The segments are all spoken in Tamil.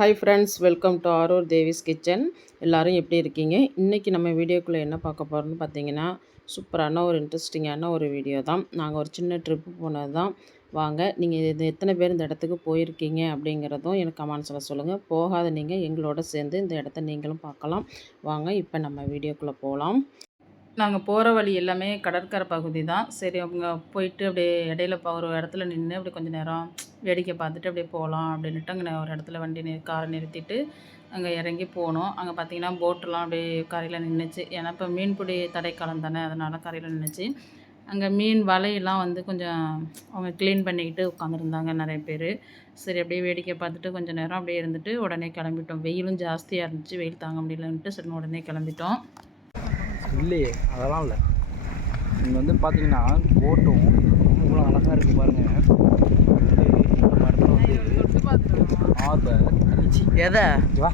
Hi friends, welcome to Arur Devi's kitchen. எல்லோரும் எப்படி இருக்கீங்க? இன்றைக்கி நம்ம வீடியோக்குள்ளே என்ன பார்க்க போகிறோம்னு பார்த்தீங்கன்னா, சூப்பரான ஒரு இன்ட்ரெஸ்டிங்கான ஒரு வீடியோ தான். நாங்கள் ஒரு சின்ன ட்ரிப்பு போனது தான். வாங்க, நீங்கள் இது எத்தனை பேர் இந்த இடத்துக்கு போயிருக்கீங்க அப்படிங்கிறதும் எனக்கு கமெண்ட்ஸில் சொல்லுங்கள். போகாத நீங்கள் எங்களோட சேர்ந்து இந்த இடத்த நீங்களும் பார்க்கலாம். வாங்க, இப்போ நம்ம வீடியோக்குள்ளே போகலாம். நாங்கள் போகிற வழி எல்லாமே கடற்கரை பகுதி தான். சரி, அவங்க போயிட்டு அப்படியே இடையில ஒரு இடத்துல நின்று அப்படி கொஞ்சம் நேரம் வேடிக்கை பார்த்துட்டு அப்படியே போகலாம் அப்படின்ட்டு அங்கே ஒரு இடத்துல காரை நிறுத்திட்டு அங்கே இறங்கி போனோம். அங்கே பார்த்திங்கன்னா போட்டெலாம் அப்படியே கரையில் நின்றுச்சு. ஏன்னா இப்போ மீன்பிடி தடைக்காலம் தானே, அதனால் கரையில் நின்றுச்சு. அங்கே மீன் வலையெல்லாம் வந்து கொஞ்சம் அவங்க க்ளீன் பண்ணிக்கிட்டு உட்காந்துருந்தாங்க நிறைய பேர். சரி, அப்படியே வேடிக்கை பார்த்துட்டு கொஞ்சம் நேரம் அப்படியே இருந்துட்டு உடனே கிளம்பிட்டோம். வெயிலும் ஜாஸ்தியாக இருந்துச்சு, வெயில் தாங்க முடியலன்ட்டு சரி உடனே கிளம்பிட்டோம். இல்லையே, அதெல்லாம் இல்லை. இங்கே வந்து பார்த்தீங்கன்னா போட்டும் இவ்வளோ அழகாக இருக்குது பாருங்கள். ஆர்பர் எதை வா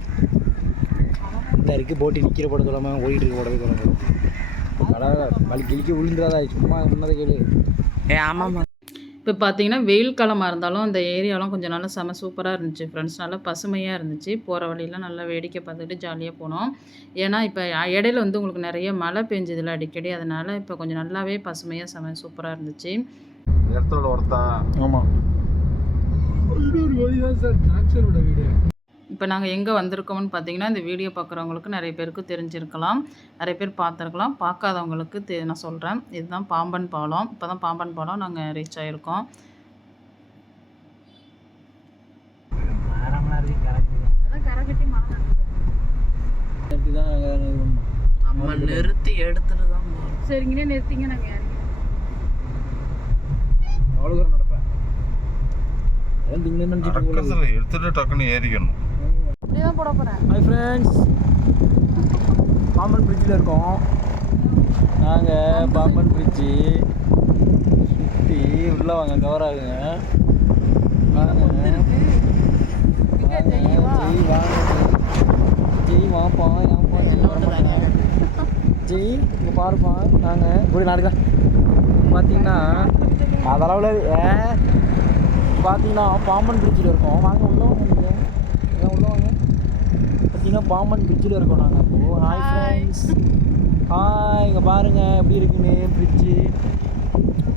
இந்த இருக்குது போட்டு நிற்கிற போட சொல்லாமல் ஓடிட்டு இருக்க போடவே சொல்லாமல் அழகாக வலி கிழிக்க விழுந்துடாதா சும்மா முன்னதை கேளு. ஆமாம்மா. இப்போ பார்த்தீங்கன்னா வெயில் காலமாக இருந்தாலும் அந்த ஏரியாலாம் கொஞ்சம் நல்லா செம சூப்பராக இருந்துச்சு ஃப்ரெண்ட்ஸ். நல்லா பசுமையாக இருந்துச்சு. போகிற வழியெலாம் நல்லா வேடிக்கை பார்த்துக்கிட்டு ஜாலியாக போனோம். ஏன்னா இப்போ இடையில வந்து உங்களுக்கு நிறைய மழை பெஞ்சதில்ல அடிக்கடி, அதனால் இப்போ கொஞ்சம் நல்லாவே பசுமையாக செம சூப்பராக இருந்துச்சு. இடத்தோட ஒருத்தா ஆமாம் சார் வீடு. இப்போ நாங்கள் எங்கே வந்திருக்கோம்னு பார்த்தீங்கன்னா, இந்த வீடியோ பார்க்குறவங்களுக்கு நிறைய பேருக்கு தெரிஞ்சிருக்கலாம், நிறைய பேர் பார்த்துருக்கலாம். பார்க்காதவங்களுக்கு நான் சொல்கிறேன். இதுதான் பாம்பன் பாலம். இப்போ தான் பாம்பன் பாலம் நாங்கள் ரீச் ஆகிருக்கோம். நம்ம நிறுத்தி எடுத்துட்டு தான் போகிறோம். சரிங்கண்ணே, நிறுத்திங்க. நாங்கள் அவ்வளோ தூரம் நடப்பேன். எடுத்துட்டு டக்குன்னு ஏறிக்கணும். இப்படிதான் போட போகிறேன். ஹாய் ஃப்ரெண்ட்ஸ், பாம்பன் பிரிட்ஜில் இருக்கோம் நாங்கள். பாம்பன் பிரிட்ஜி சுற்றி உள்ளே வாங்க, கவர் ஆகுங்க. வாங்க ஜெய் வாப்பா ஏன்ப்பா ஜெய் இங்கே பாருப்பா. நாங்கள் இப்படி நாடுதான் பார்த்தீங்கன்னா அதளவில் பார்த்தீங்கன்னா பாம்பன் பிரிட்ஜில் இருக்கோம். வாங்க உள்ள வாங்க, நீங்கள் உள்ள வாங்க. பார்த்தீங்கன்னா பாம்பன் பிரிட்ஜில் இருக்கோம் நாங்கள். அப்போது ஹாய் ஃப்ரெண்ட்ஸ், ஹாய். இங்கே பாருங்கள் எப்படி இருக்குன்னு பிரிட்ஜு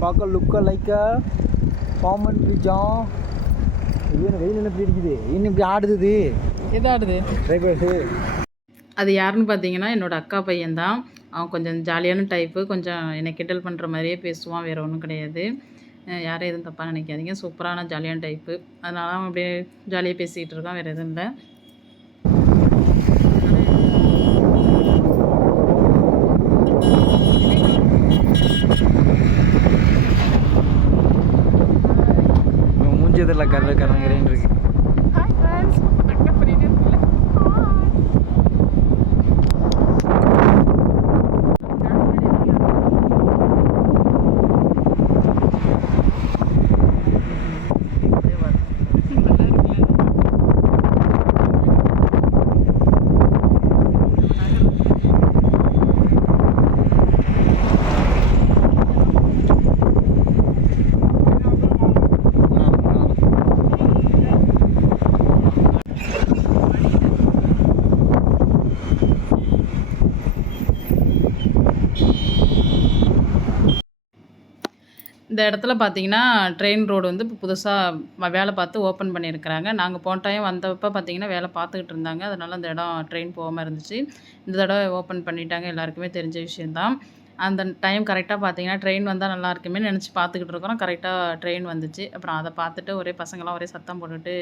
பார்க்க லுக்காக லைக்காக பாம்பன் பிரிட்ஜா. வெயில் என்ன இப்படி இருக்குது, இன்னும் இப்படி ஆடுது. எது ஆடுது? ட்ரைபர்ஸு. அது யாருன்னு பார்த்தீங்கன்னா என்னோடய அக்கா பையன்தான். அவன் கொஞ்சம் ஜாலியான டைப்பு, கொஞ்சம் என்னை கிண்டல் பண்ணுற மாதிரியே பேசுவான், வேறு ஒன்றும் கிடையாது. யாரும் எதுவும் தப்பாக நினைக்காதீங்க. சூப்பரான ஜாலியான டைப்பு. அதனால அவன் அப்படியே ஜாலியாக பேசிக்கிட்டு இருக்கான், வேறு எதுவும் இல்லை. மூஞ்சதில் கரங்கிறேன்னு இருக்கு. இந்த இடத்துல பார்த்தீங்கன்னா ட்ரெயின் ரோடு வந்து இப்போ புதுசாக வேலை பார்த்து ஓப்பன் பண்ணியிருக்கிறாங்க. நாங்கள் போன டைம் வந்தப்போ பார்த்தீங்கன்னா வேலை பார்த்துக்கிட்டு இருந்தாங்க, அதனால் அந்த இடம் ட்ரெயின் போகாமல் இருந்துச்சு. இந்த தடவை ஓப்பன் பண்ணிட்டாங்க, எல்லாருக்குமே தெரிஞ்ச விஷயந்தான். அந்த டைம் கரெக்டாக பார்த்தீங்கன்னா ட்ரெயின் வந்தால் நல்லா இருக்குமே நினச்சி பார்த்துக்கிட்டு இருக்கிறோம். கரெக்டாக ட்ரெயின் வந்துச்சு. அப்புறம் அதை பார்த்துட்டு ஒரே பசங்களாம் ஒரே சத்தம் போட்டுட்டு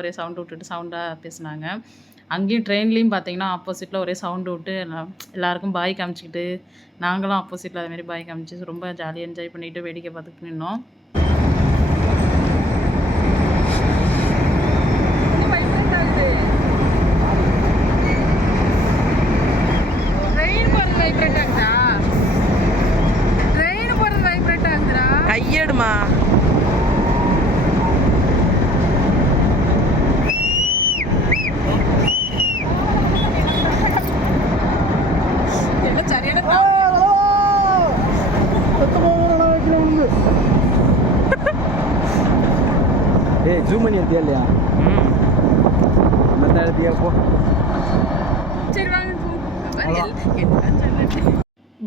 ஒரே சவுண்டு விட்டுட்டு சவுண்டாக பேசினாங்க. அங்கேயும் ட்ரெயின்லேயும் பார்த்தீங்கன்னா ஆப்போசிட்டில் ஒரே சவுண்டு விட்டு எல்லாருக்கும் பாய் காமிச்சிக்கிட்டு, நாங்களும் ஆப்போசிட்டில் அதுமாரி பாய் காமிச்சு ரொம்ப ஜாலியாக என்ஜாய் பண்ணிவிட்டு வேடிக்கை பார்த்துட்டு நின்னோம். கையெடுமா சரியான ரெடியா போ. சரி வாங்க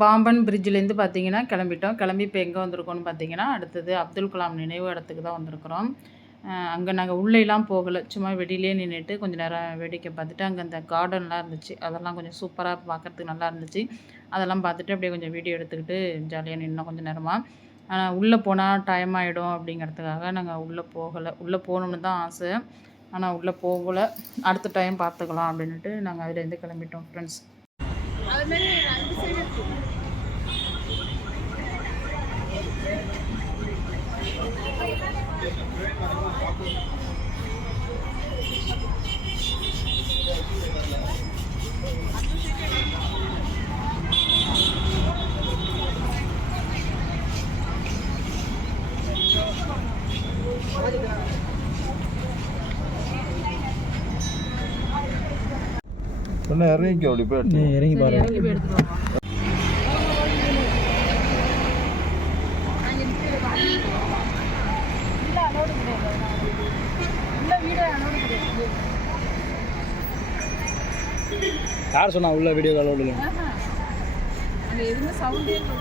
பாம்பன் பிரிட்ஜிலேருந்து பார்த்தீங்கன்னா கிளம்பிட்டோம். கிளம்பி இப்போ எங்கே வந்திருக்கோம்னு பார்த்தீங்கன்னா, அடுத்தது அப்துல் கலாம் நினைவு இடத்துக்கு தான் வந்திருக்கிறோம். அங்கே நாங்கள் உள்ளேலாம் போகலை, சும்மா வெளியிலே நின்றுட்டு கொஞ்சம் நேரம் வேடிக்கை பார்த்துட்டு, அங்கே அந்த கார்டன்லாம் இருந்துச்சு, அதெல்லாம் கொஞ்சம் சூப்பராக பார்க்குறதுக்கு நல்லா இருந்துச்சு. அதெல்லாம் பார்த்துட்டு அப்படியே கொஞ்சம் வீடியோ எடுத்துக்கிட்டு ஜாலியாக நின்னோம் கொஞ்சம் நேரமாக. ஆனால் உள்ளே போனால் டைம் ஆகிடும் அப்படிங்கிறதுக்காக நாங்கள் உள்ளே போகலை. உள்ளே போகணுன்னு தான் ஆசை, ஆனால் உள்ளே போகலை. அடுத்த டைம் பார்த்துக்கலாம் அப்படின்ட்டு நாங்கள் அதுலேருந்து கிளம்பிட்டோம் ஃப்ரெண்ட்ஸ். சொன்ன இறங்கிக்கோ, அப்படி போய் நீ இறங்கி பாரு. இறங்கி போய் எடுத்துகிட்டு வருவோம். யார் சொன்னா உள்ள வீடியோ கால் ஓடல? அங்கே எதுவுமே சவுண்டே இல்லை.